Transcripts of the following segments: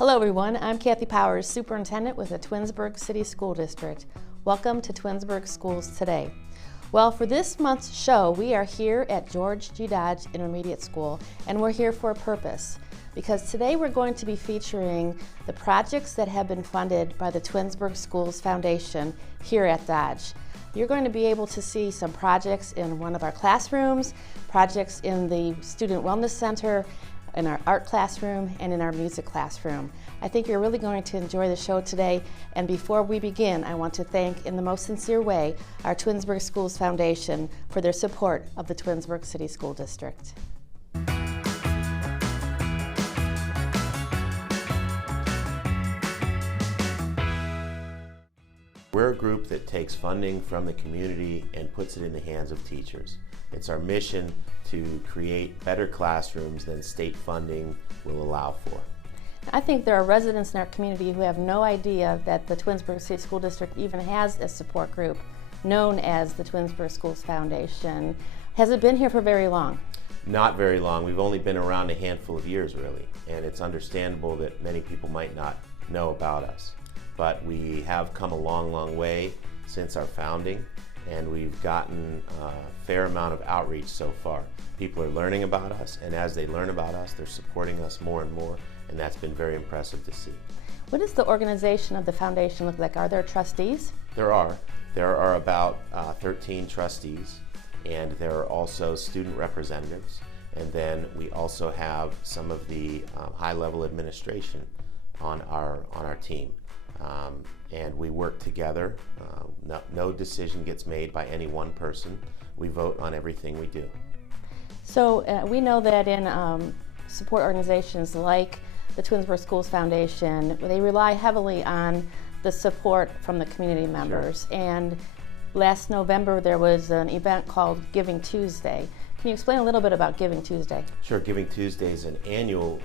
Hello everyone, I'm Kathi Powers, Superintendent with the Twinsburg City School District. Welcome to Twinsburg Schools Today. Well, for this month's show, we are here at George G. Dodge Intermediate School, and we're here for a purpose. Because today we're going to be featuring the projects that have been funded by the Twinsburg Schools Foundation here at Dodge. You're going to be able to see some projects in one of our classrooms, projects in the Student Wellness Center, in our art classroom, and in our music classroom. I think you're really going to enjoy the show today, and before we begin, I want to thank in the most sincere way our Twinsburg Schools Foundation for their support of the Twinsburg City School District. We're a group that takes funding from the community and puts it in the hands of teachers. It's our mission to create better classrooms than state funding will allow for. I think there are residents in our community who have no idea that the Twinsburg City School District even has a support group known as the Twinsburg Schools Foundation. Has it been here for very long? Not very long. We've only been around a handful of years, really, and it's understandable that many people might not know about us. But we have come a long, long way since our founding, and we've gotten a fair amount of outreach so far. People are learning about us, and as they learn about us, they're supporting us more and more, and that's been very impressive to see. What does the organization of the foundation look like? Are there trustees? There are. There are about 13 trustees, and there are also student representatives, and then we also have some of the high-level administration on our team. And we work together. No decision gets made by any one person. We vote on everything we do. So we know that in support organizations like the Twinsburg Schools Foundation, they rely heavily on the support from the community members. Sure. And last November there was an event called Giving Tuesday. Can you explain a little bit about Giving Tuesday? Sure. Giving Tuesday is an annual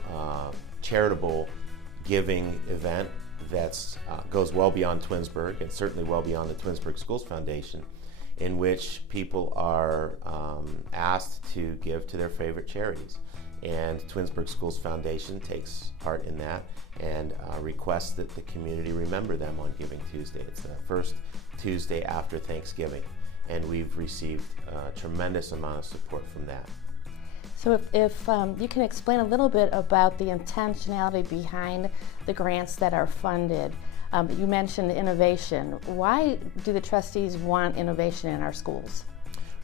charitable giving event that goes well beyond Twinsburg and certainly well beyond the Twinsburg Schools Foundation, in which people are asked to give to their favorite charities. And Twinsburg Schools Foundation takes part in that and requests that the community remember them on Giving Tuesday. It's the first Tuesday after Thanksgiving, and we've received a tremendous amount of support from that. So if you can explain a little bit about the intentionality behind the grants that are funded. You mentioned innovation. Why do the trustees want innovation in our schools?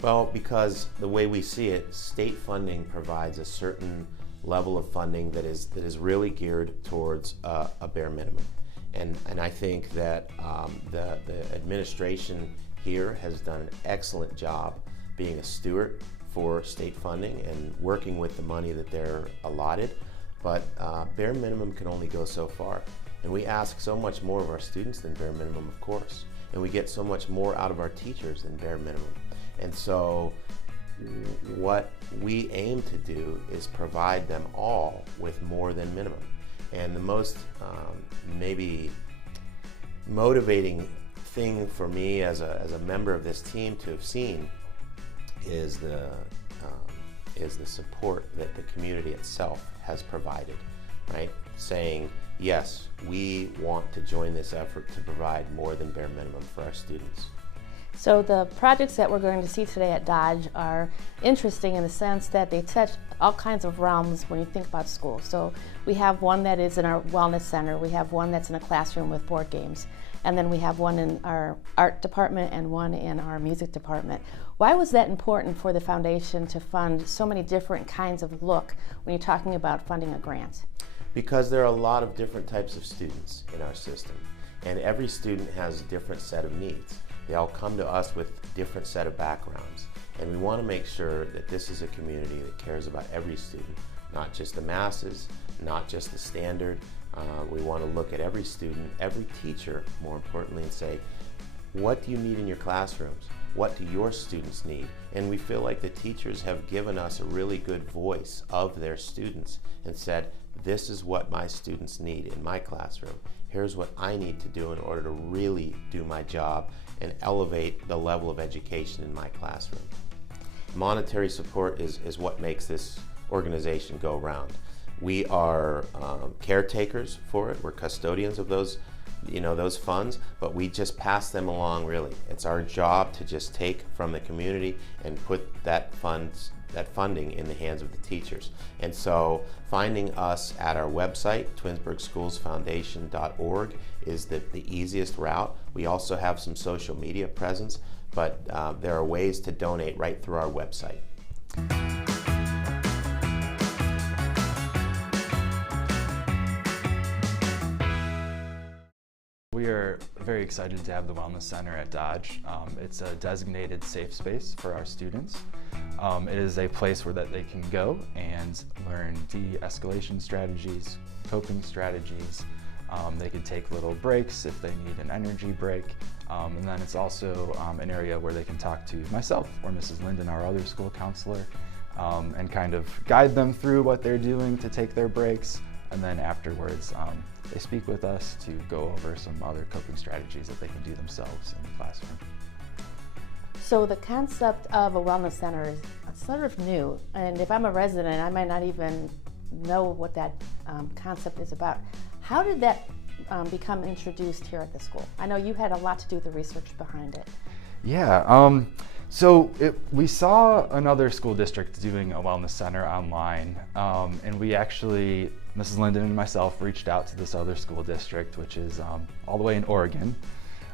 Well, because the way we see it, state funding provides a certain level of funding that is really geared towards a bare minimum. And I think that the administration here has done an excellent job being a steward for state funding and working with the money that they're allotted, but bare minimum can only go so far. And we ask so much more of our students than bare minimum, of course, and we get so much more out of our teachers than bare minimum. And so what we aim to do is provide them all with more than minimum. And the most maybe motivating thing for me as a member of this team to have seen is the support that the community itself has provided, right? Saying, yes, we want to join this effort to provide more than bare minimum for our students. So the projects that we're going to see today at Dodge are interesting in the sense that they touch all kinds of realms when you think about school. So we have one that is in our wellness center, we have one that's in a classroom with board games, and then we have one in our art department and one in our music department. Why was that important for the foundation to fund so many different kinds of look when you're talking about funding a grant? Because there are a lot of different types of students in our system, and every student has a different set of needs. They all come to us with a different set of backgrounds, and we want to make sure that this is a community that cares about every student, not just the masses, not just the standard. We want to look at every student, every teacher, more importantly, and say, what do you need in your classrooms? What do your students need? And we feel like the teachers have given us a really good voice of their students and said, this is what my students need in my classroom. Here's what I need to do in order to really do my job and elevate the level of education in my classroom. Monetary support is what makes this organization go round. We are caretakers for it. We're custodians of those, those funds, but we just pass them along, really. It's our job to just take from the community and put that funding in the hands of the teachers. And so finding us at our website, twinsburgschoolsfoundation.org, is the easiest route. We also have some social media presence, but there are ways to donate right through our website. We are very excited to have the Wellness Center at Dodge. It's a designated safe space for our students. It is a place where that they can go and learn de-escalation strategies, coping strategies. They can take little breaks if they need an energy break. And then it's also an area where they can talk to myself or Mrs. Linden, our other school counselor, and kind of guide them through what they're doing to take their breaks. And then afterwards, they speak with us to go over some other coping strategies that they can do themselves in the classroom. So the concept of a wellness center is sort of new, and if I'm a resident, I might not even know what that concept is about. How did that become introduced here at the school? I know you had a lot to do with the research behind it. Yeah, we saw another school district doing a wellness center online, and we actually, Mrs. Linden and myself, reached out to this other school district, which is all the way in Oregon.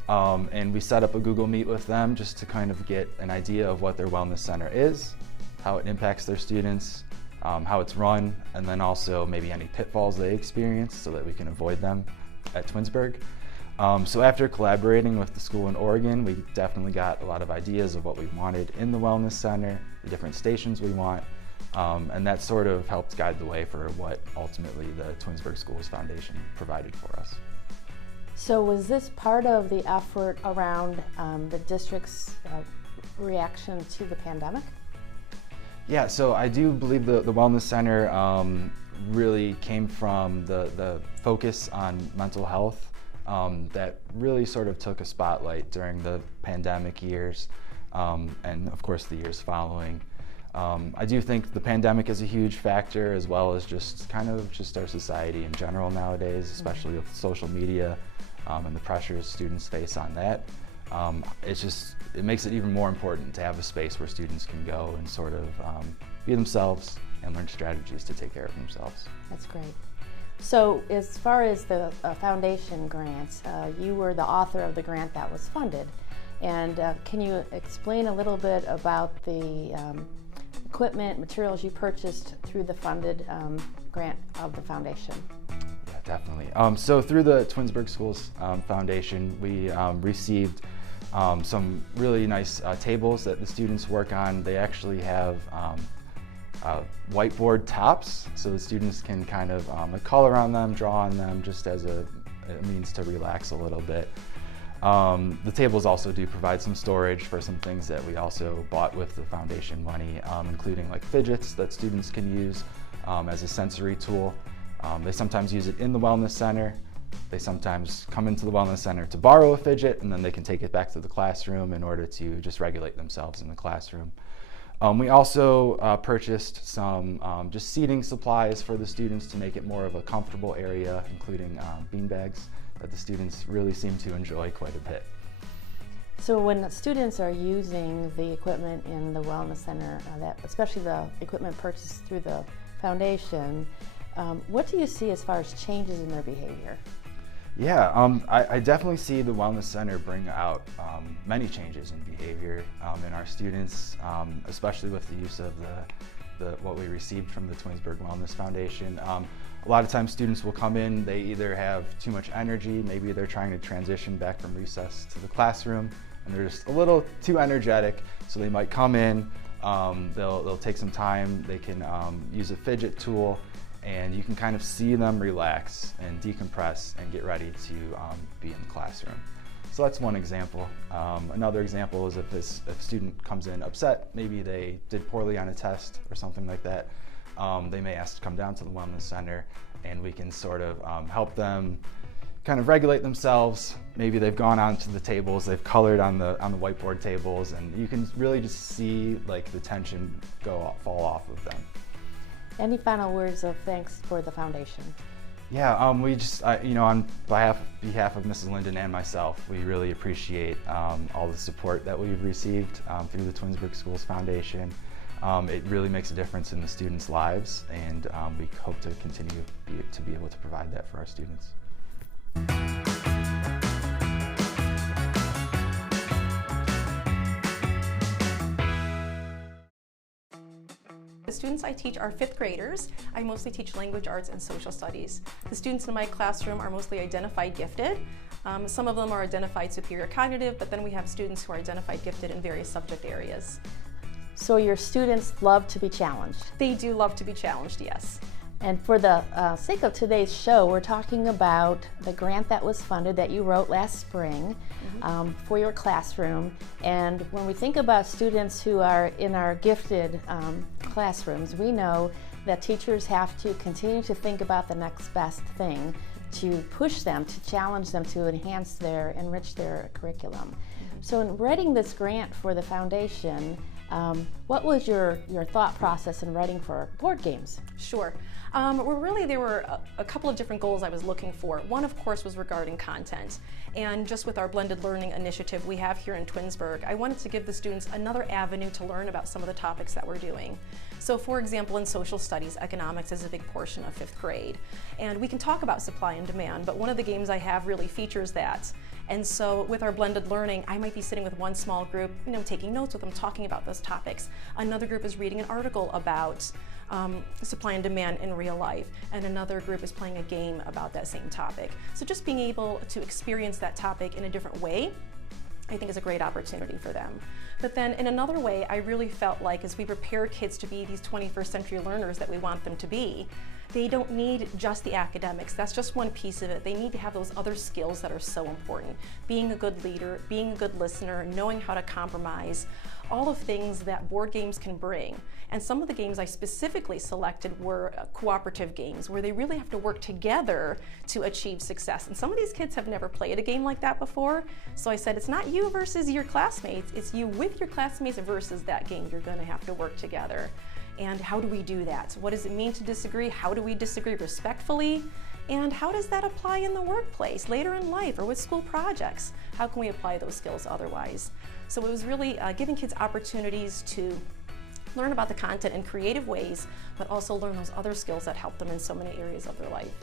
And we set up a Google Meet with them just to kind of get an idea of what their wellness center is, how it impacts their students, how it's run, and then also maybe any pitfalls they experience so that we can avoid them at Twinsburg. So after collaborating with the school in Oregon, we definitely got a lot of ideas of what we wanted in the wellness center, the different stations we want, and that sort of helped guide the way for what ultimately the Twinsburg Schools Foundation provided for us. So was this part of the effort around the district's reaction to the pandemic? Yeah, so I do believe the Wellness Center really came from the focus on mental health that really sort of took a spotlight during the pandemic years and of course the years following. I do think the pandemic is a huge factor, as well as just kind of just our society in general nowadays, especially with social media and the pressures students face on that. It makes it even more important to have a space where students can go and sort of be themselves and learn strategies to take care of themselves. That's great. So as far as the foundation grants, you were the author of the grant that was funded. And can you explain a little bit about the equipment, materials you purchased through the funded grant of the foundation? Yeah, definitely. So through the Twinsburg Schools Foundation, we received some really nice tables that the students work on. They actually have whiteboard tops, so the students can kind of color on them, draw on them, just as a means to relax a little bit. The tables also do provide some storage for some things that we also bought with the foundation money, including like fidgets that students can use as a sensory tool. They sometimes use it in the Wellness Center. They sometimes come into the Wellness Center to borrow a fidget, and then they can take it back to the classroom in order to just regulate themselves in the classroom. We also purchased some just seating supplies for the students to make it more of a comfortable area, including bean bags that the students really seem to enjoy quite a bit. So when the students are using the equipment in the Wellness Center, especially the equipment purchased through the foundation, what do you see as far as changes in their behavior? Yeah, I definitely see the Wellness Center bring out many changes in behavior in our students, especially with the use of what we received from the Twinsburg Wellness Foundation. A lot of times students will come in, they either have too much energy, maybe they're trying to transition back from recess to the classroom, and they're just a little too energetic, so they might come in, they'll take some time, they can use a fidget tool, and you can kind of see them relax and decompress and get ready to be in the classroom. So that's one example. Another example is if a student comes in upset, maybe they did poorly on a test or something like that, they may ask to come down to the Wellness Center, and we can sort of help them kind of regulate themselves. Maybe they've gone onto the tables, they've colored on the whiteboard tables, and you can really just see like the tension fall off of them. Any final words of thanks for the foundation? Yeah, we just, on behalf of Mrs. Linden and myself, we really appreciate all the support that we've received through the Twinsburg Schools Foundation. It really makes a difference in the students' lives, and we hope to continue to be able to provide that for our students. The students I teach are 5th graders. I mostly teach language arts and social studies. The students in my classroom are mostly identified gifted. Some of them are identified superior cognitive, but then we have students who are identified gifted in various subject areas. So your students love to be challenged? They do love to be challenged, yes. And for the sake of today's show, we're talking about the grant that was funded that you wrote last spring for your classroom. And when we think about students who are in our gifted classrooms, we know that teachers have to continue to think about the next best thing to push them, to challenge them, to enrich their curriculum. So in writing this grant for the foundation, what was your thought process in writing for board games? Sure. There were a couple of different goals I was looking for. One, of course, was regarding content. And just with our blended learning initiative we have here in Twinsburg, I wanted to give the students another avenue to learn about some of the topics that we're doing. So for example, in social studies, economics is a big portion of 5th grade. And we can talk about supply and demand, but one of the games I have really features that. And so with our blended learning, I might be sitting with one small group, taking notes with them, talking about those topics. Another group is reading an article about supply and demand in real life, and another group is playing a game about that same topic. So just being able to experience that topic in a different way, I think is a great opportunity for them. But then in another way, I really felt like as we prepare kids to be these 21st century learners that we want them to be, they don't need just the academics. That's just one piece of it. They need to have those other skills that are so important. Being a good leader, being a good listener, knowing how to compromise, all of things that board games can bring. And some of the games I specifically selected were cooperative games where they really have to work together to achieve success. And some of these kids have never played a game like that before. So I said, it's not you versus your classmates, it's you with your classmates versus that game. You're going to have to work together. And how do we do that? What does it mean to disagree? How do we disagree respectfully? And how does that apply in the workplace, later in life, or with school projects? How can we apply those skills otherwise? So it was really giving kids opportunities to learn about the content in creative ways, but also learn those other skills that help them in so many areas of their life.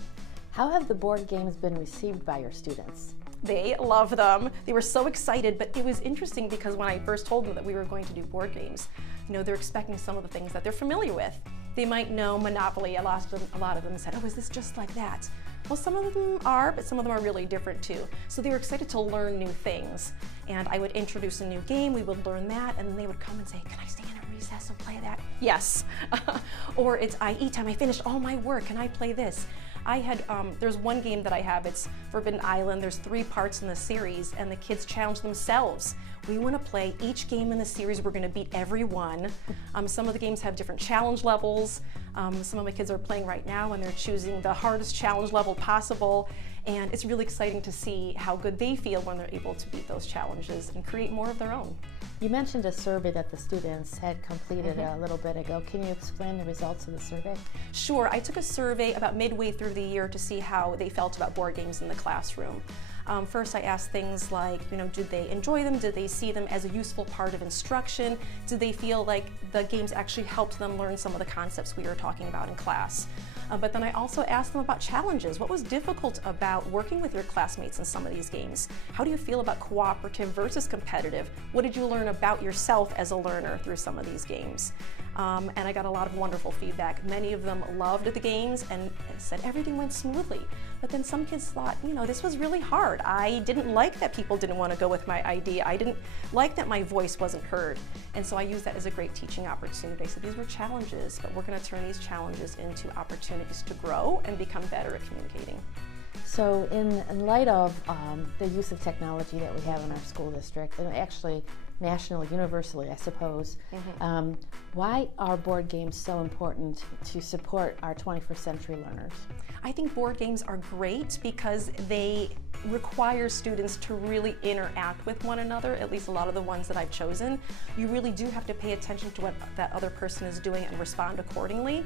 How have the board games been received by your students? They love them. They were so excited, but it was interesting because when I first told them that we were going to do board games, they're expecting some of the things that they're familiar with. They might know Monopoly. A lot of them said, oh, is this just like that? Well, some of them are, but some of them are really different too. So they were excited to learn new things. And I would introduce a new game, we would learn that, and then they would come and say, can I stay in a recess and play that? Yes. Or it's IE time, I finished all my work, can I play this? There's one game that I have, it's Forbidden Island. There's 3 parts in the series, and the kids challenge themselves. We want to play each game in the series. We're going to beat every one. Some of the games have different challenge levels. Some of my kids are playing right now, and they're choosing the hardest challenge level possible. And it's really exciting to see how good they feel when they're able to beat those challenges and create more of their own. You mentioned a survey that the students had completed a little bit ago. Can you explain the results of the survey? Sure. I took a survey about midway through the year to see how they felt about board games in the classroom. First I asked things like, did they enjoy them? Did they see them as a useful part of instruction? Did they feel like the games actually helped them learn some of the concepts we were talking about in class? But then I also asked them about challenges. What was difficult about working with your classmates in some of these games? How do you feel about cooperative versus competitive? What did you learn about yourself as a learner through some of these games? And I got a lot of wonderful feedback. Many of them loved the games and said everything went smoothly. But then some kids thought, this was really hard. I didn't like that people didn't want to go with my idea. I didn't like that my voice wasn't heard. And so I used that as a great teaching opportunity. So these were challenges, but we're going to turn these challenges into opportunities to grow and become better at communicating. So in light of the use of technology that we have in our school district, and actually national, universally, I suppose. Why are board games so important to support our 21st century learners? I think board games are great because they require students to really interact with one another, at least a lot of the ones that I've chosen. You really do have to pay attention to what that other person is doing and respond accordingly.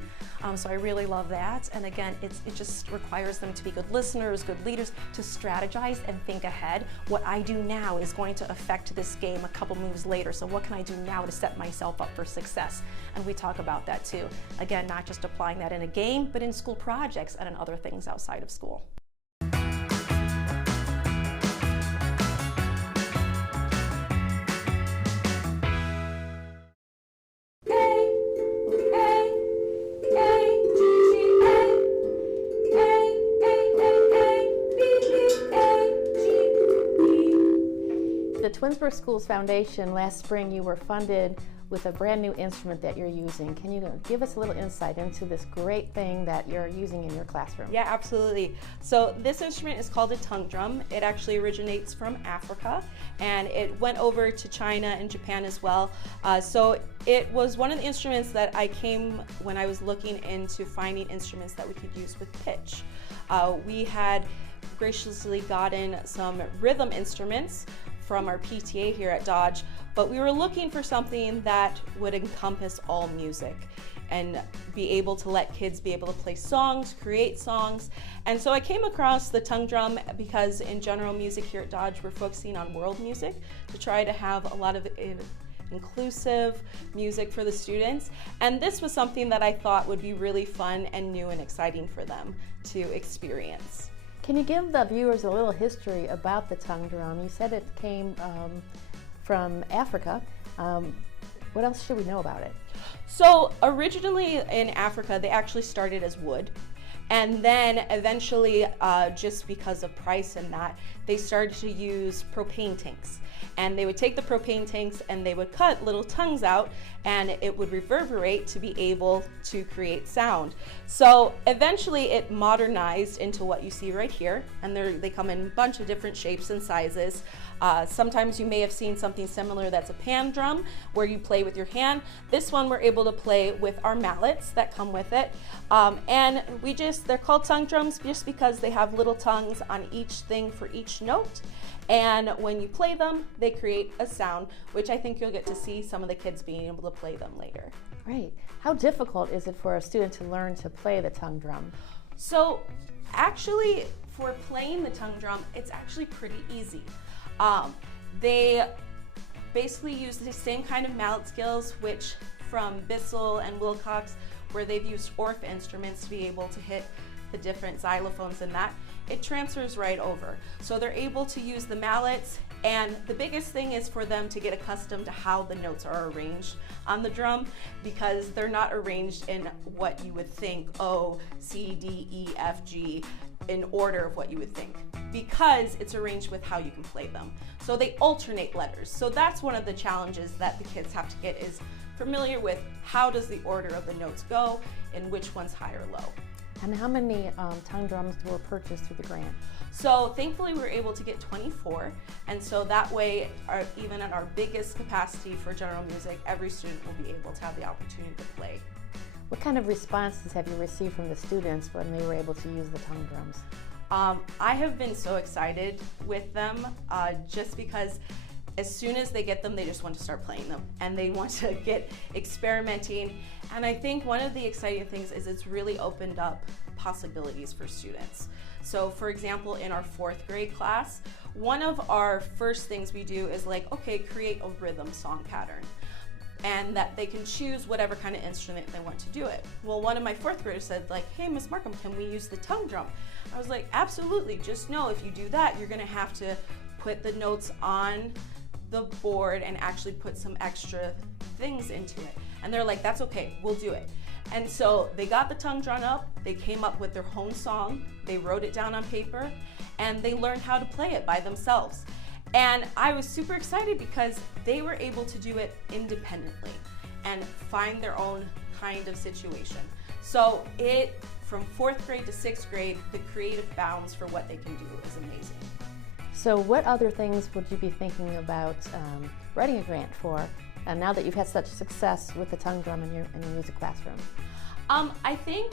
So I really love that. And again, it just requires them to be good listeners, good leaders, to strategize and think ahead. What I do now is going to affect this game a couple moves later, so what can I do now to set myself up for success? And we talk about that too. Again, not just applying that in a game, but in school projects and in other things outside of school. The Twinsburg Schools Foundation, last spring you were funded with a brand new instrument that you're using. Can you give us a little insight into this great thing that you're using in your classroom? Yeah, absolutely. So this instrument is called a tongue drum. It actually originates from Africa, and it went over to China and Japan as well. So it was one of the instruments that I came when I was looking into finding instruments that we could use with pitch. We had graciously gotten some rhythm instruments from our PTA here at Dodge, but we were looking for something that would encompass all music and be able to let kids be able to play songs, create songs. And so I came across the tongue drum because in general music here at Dodge, we're focusing on world music to try to have a lot of inclusive music for the students. And this was something that I thought would be really fun and new and exciting for them to experience. Can you give the viewers a little history about the tongue drum? You said it came from Africa. What else should we know about it? So originally in Africa, they actually started as wood. And then eventually, just because of price and that, they started to use propane tanks. And they would take the propane tanks and they would cut little tongues out, and it would reverberate to be able to create sound. So eventually it modernized into what you see right here, and they come in a bunch of different shapes and sizes. Sometimes you may have seen something similar that's a pan drum where you play with your hand. This one we're able to play with our mallets that come with it. And they're called tongue drums just because they have little tongues on each thing for each note. And when you play them, they create a sound, which I think you'll get to see some of the kids being able to play them later. Great. How difficult is it for a student to learn to play the tongue drum? So actually, for playing the tongue drum, it's actually pretty easy. They basically use the same kind of mallet skills, which from Bissell and Wilcox, where they've used Orff instruments to be able to hit the different xylophones and that, it transfers right over. So they're able to use the mallets, and the biggest thing is for them to get accustomed to how the notes are arranged on the drum, because they're not arranged in what you would think, oh, C, D, E, F, G, in order of what you would think, because it's arranged with how you can play them. So they alternate letters. So that's one of the challenges that the kids have to get is familiar with how does the order of the notes go and which one's high or low. And how many tongue drums were purchased through the grant? So thankfully we were able to get 24, and so that way, even at our biggest capacity for general music, every student will be able to have the opportunity to play. What kind of responses have you received from the students when they were able to use the tongue drums? I have been so excited with them just because as soon as they get them, they just want to start playing them and they want to get experimenting. And I think one of the exciting things is it's really opened up possibilities for students. So for example, in our 4th grade class, one of our first things we do is like, okay, create a rhythm song pattern, and that they can choose whatever kind of instrument they want to do it. Well, one of my 4th graders said like, hey, Miss Markham, can we use the tongue drum? I was like, absolutely, just know if you do that, you're gonna have to put the notes on the board and actually put some extra things into it. And they're like, that's okay, we'll do it. And so they got the tongue drum up, they came up with their own song, they wrote it down on paper, and they learned how to play it by themselves. And I was super excited because they were able to do it independently and find their own kind of situation. So from 4th grade to 6th grade, the creative bounds for what they can do is amazing. So what other things would you be thinking about writing a grant for, now that you've had such success with the tongue drum in your music classroom? I think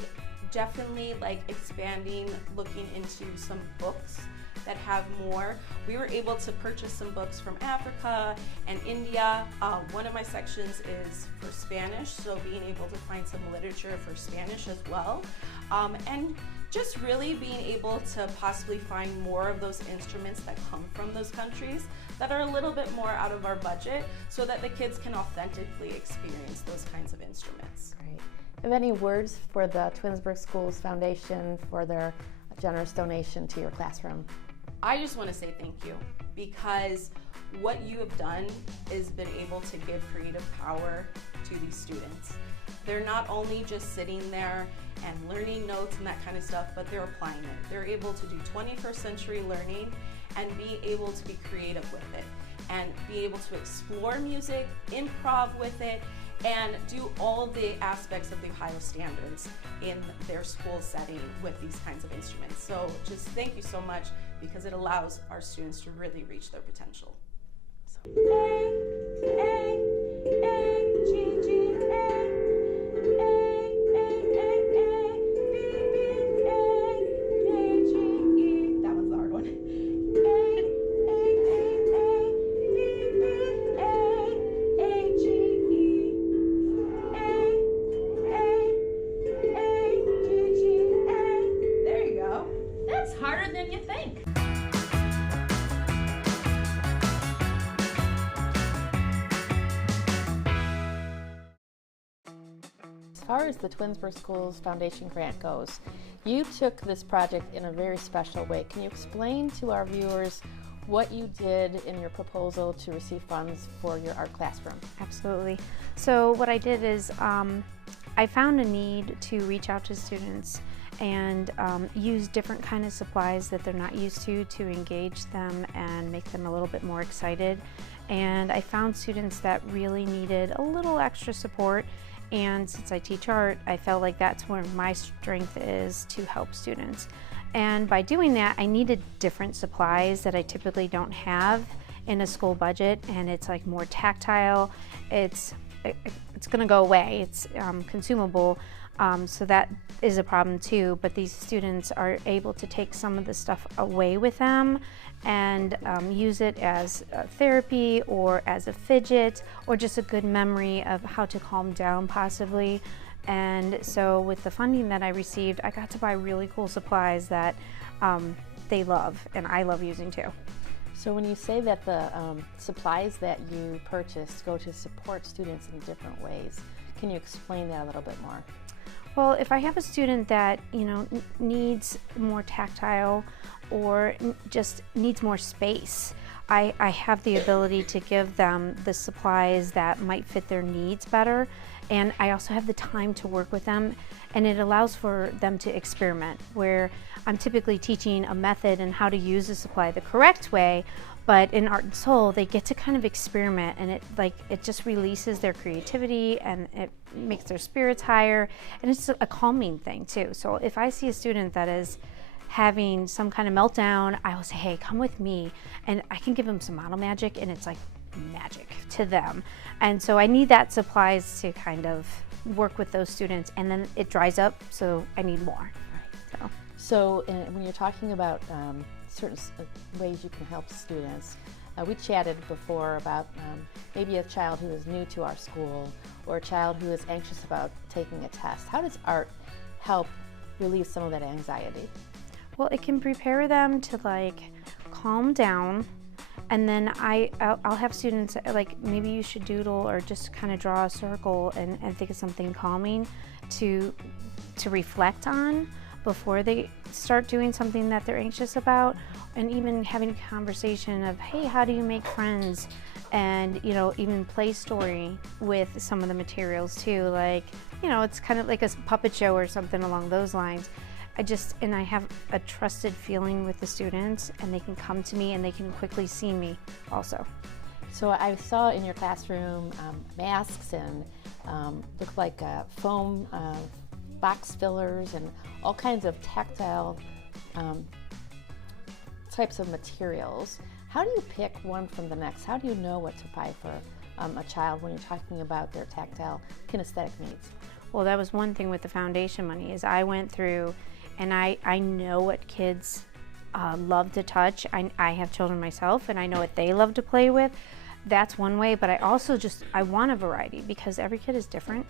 definitely like expanding, looking into some books that have more. We were able to purchase some books from Africa and India. One of my sections is for Spanish, so being able to find some literature for Spanish as well. And just really being able to possibly find more of those instruments that come from those countries that are a little bit more out of our budget, so that the kids can authentically experience those kinds of instruments. Great. Have any words for the Twinsburg Schools Foundation for their generous donation to your classroom? I just want to say thank you, because what you have done is been able to give creative power to these students. They're not only just sitting there and learning notes and that kind of stuff, but they're applying it. They're able to do 21st century learning and be able to be creative with it and be able to explore music, improv with it, and do all the aspects of the Ohio standards in their school setting with these kinds of instruments. So just thank you so much, because it allows our students to really reach their potential. That one's the hard one. There you go. That's harder than you think. As far as the Twinsburg Schools Foundation grant goes, you took this project in a very special way. Can you explain to our viewers what you did in your proposal to receive funds for your art classroom? Absolutely. So what I did is I found a need to reach out to students and use different kind of supplies that they're not used to engage them and make them a little bit more excited. And I found students that really needed a little extra support, and since I teach art, I felt like that's where my strength is, to help students. And by doing that, I needed different supplies that I typically don't have in a school budget, and it's like more tactile, it's gonna go away, it's consumable, so that is a problem too. But these students are able to take some of the stuff away with them and use it as therapy or as a fidget or just a good memory of how to calm down possibly. And so with the funding that I received, I got to buy really cool supplies that they love and I love using too. So when you say that the supplies that you purchased go to support students in different ways, can you explain that a little bit more? Well, if I have a student that, needs more tactile or just needs more space, I have the ability to give them the supplies that might fit their needs better. And I also have the time to work with them, and it allows for them to experiment, where I'm typically teaching a method and how to use a supply the correct way, but in Art and Soul they get to kind of experiment, and it just releases their creativity and it makes their spirits higher, and it's a calming thing too. So if I see a student that is having some kind of meltdown, I will say, hey, come with me, and I can give them some model magic, and it's like magic to them. And so I need that supplies to kind of work with those students, and then it dries up, so I need more. Right. So when you're talking about certain ways you can help students, we chatted before about maybe a child who is new to our school or a child who is anxious about taking a test. How does art help relieve some of that anxiety? Well, it can prepare them to calm down. And then I'll have students, maybe you should doodle or just kind of draw a circle and think of something calming to reflect on before they start doing something that they're anxious about. And even having a conversation of, hey, how do you make friends? And, even play story with some of the materials too. It's kind of like a puppet show or something along those lines. I have a trusted feeling with the students, and they can come to me and they can quickly see me also. So I saw in your classroom masks and looked like foam box fillers and all kinds of tactile types of materials. How do you pick one from the next? How do you know what to buy for a child when you're talking about their tactile kinesthetic needs? Well, that was one thing with the foundation money is I went through and I know what kids love to touch. I have children myself and I know what they love to play with. That's one way, but I also I want a variety because every kid is different.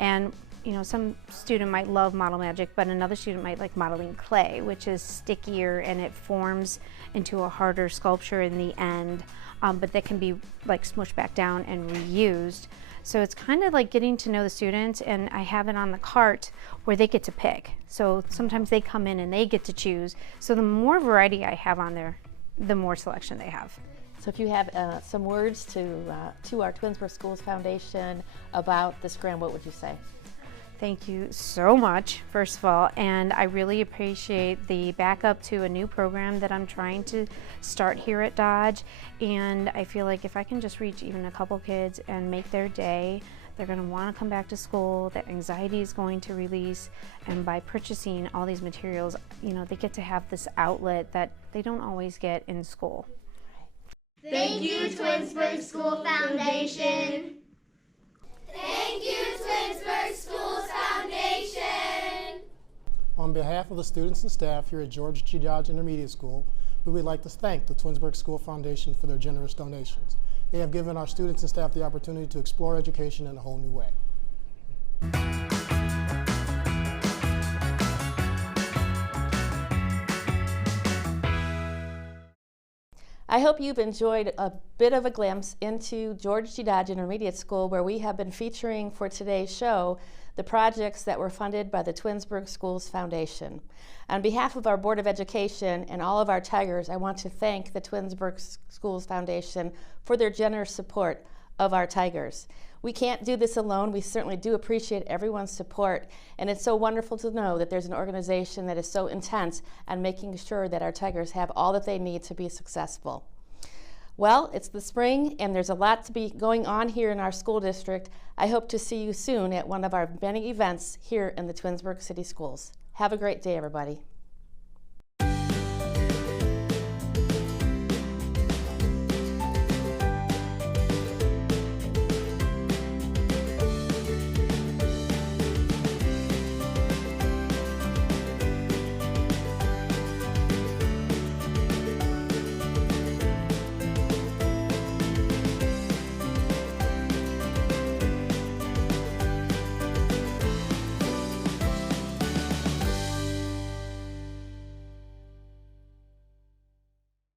And you know, some student might love Model Magic, but another student might like modeling clay, which is stickier and it forms into a harder sculpture in the end, but that can be like smushed back down and reused. So it's kind of like getting to know the students, and I have it on the cart where they get to pick. So sometimes they come in and they get to choose. So the more variety I have on there, the more selection they have. So if you have some words to our Twinsburg Schools Foundation about this grant, what would you say? Thank you so much, first of all, and I really appreciate the backup to a new program that I'm trying to start here at Dodge, and I feel like if I can just reach even a couple kids and make their day, they're going to want to come back to school, that anxiety is going to release, and by purchasing all these materials, you know, they get to have this outlet that they don't always get in school. Thank you, Twinsburg School Foundation. Thank you, Twinsburg Schools Foundation. On behalf of the students and staff here at George G. Dodge Intermediate School, we would like to thank the Twinsburg School Foundation for their generous donations. They have given our students and staff the opportunity to explore education in a whole new way. I hope you've enjoyed a bit of a glimpse into George G. Dodge Intermediate School, where we have been featuring for today's show the projects that were funded by the Twinsburg Schools Foundation. On behalf of our Board of Education and all of our Tigers, I want to thank the Twinsburg Schools Foundation for their generous support of our Tigers. We can't do this alone. We certainly do appreciate everyone's support, and it's so wonderful to know that there's an organization that is so intense on making sure that our Tigers have all that they need to be successful. Well, it's the spring, and there's a lot to be going on here in our school district. I hope to see you soon at one of our many events here in the Twinsburg City Schools. Have a great day, everybody.